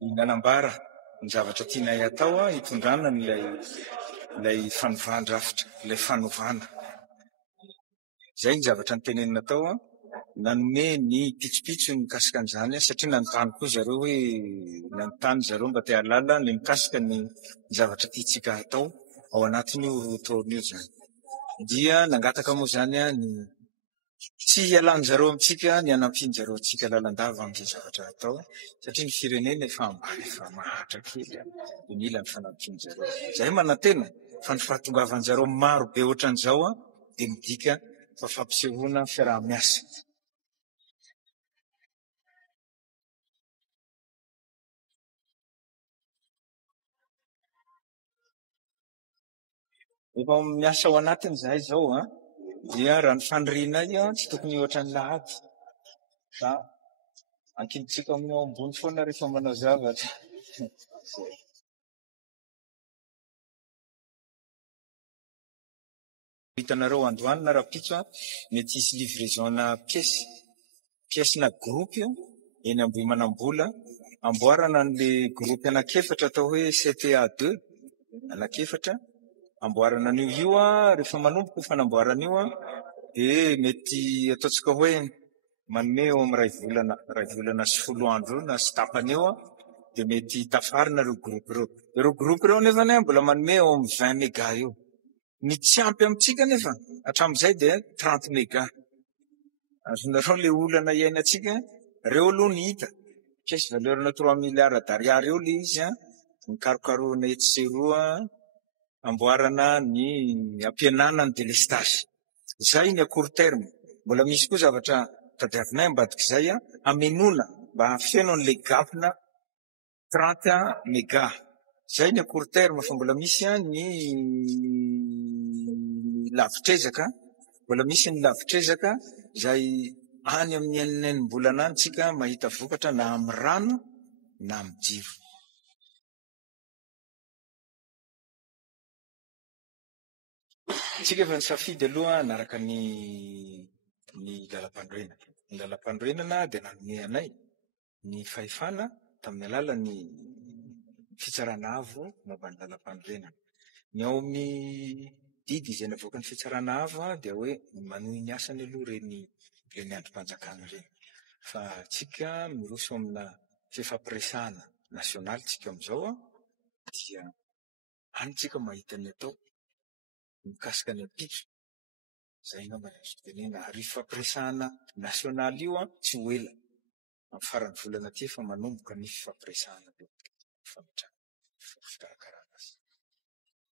nanambara ny zavatra tianay atao hitondrana ilay fanovandravitra, ilay fanovana. Zay ny zavatra ny tenenina tao nanome ny pitsopitso mikasika an'izany satria nanontany koa zareo hoe nanontany zareo mba te halala ny mikasika ny zavatra tiatsika atao ao anatin'io taon'io zany. Dia nangataka moa zany ny tsy hialany zareo amitsika, ny anampiny zareo atsika lalandava amin'izay zavatra atao satria ny firenena efa ambany efa mahatra kely dia mila ny fanampiny zareo. Zay manantena fa ny fahatongavan zareo maro be ohatran'izao dia midika fa fampisehoana fiaraha-miasa. Efa miasa ao anatiny zahay zao dia raha ny fanirianay tsy tokony ohatran'ny lahady fa ankilitsika amin'ny ao ambony foana rehefa manao zavatra. Hitanareo androany na rapitso mety hisy livraison-na pièce-na groupe eny Ambohimanambola amboarana an'le groupe anakefatra atao hoe CTA2 anakefatra amboarana an'io rehefa manomboka fanamboarana io dia mety ataotsika hoe manome eo amin'ny ray volana sy 10 andro na sy tapany eo dia mety tafarina ireo groupe ireo nefany mbola manome eo amin'ny 20 méga eo. Ny tsy ampy amintsika nefa hatramin'izay dia 30 méga. Azonareo le olana iainantsika reo aloha ny hita pièce valeur-na 3 milliards d'ariary eo le izy mikarokaroana etseroa amboarana ny ampianana ny délestage. Zay ny a court terme. Mbola misy koa zavatra tadiavinay ambadika izay amenona mba hafeno an'le gapina 30 méga. Zay ny a court terme fa mbola misy ny lavitrezaka, mbola misy ny lavitrezaka zay any amin'ny eninenimbolana any tsika mahita vokatra na amin'ny rano na amin'ny jiro. Tsika efa nisafidy aloha naraka ny lalam-pandroenana. Ny lalam-pandroenana dia nanome anay ny fahefana tamin'ny alalan'ny fitsarana avo momba ny lalam-pandroenana. Ny ao amin'ny didy izay navoaka ny fitsarana avo dia hoe manohy ny asany aloha reny androm-panjakana reny. Fa tsika miroso amina fifampiresahana nasionaly tsika amin'izao dia any tsika mahita ny atao mikasika ny apitso. Zay ngamba azo tenena ary fifampiresahana nasionaly io tsy ho ela. Amin'ny faran'ny volana aty efa manomboka ny fifampiresahana io. Fikarakarana azy.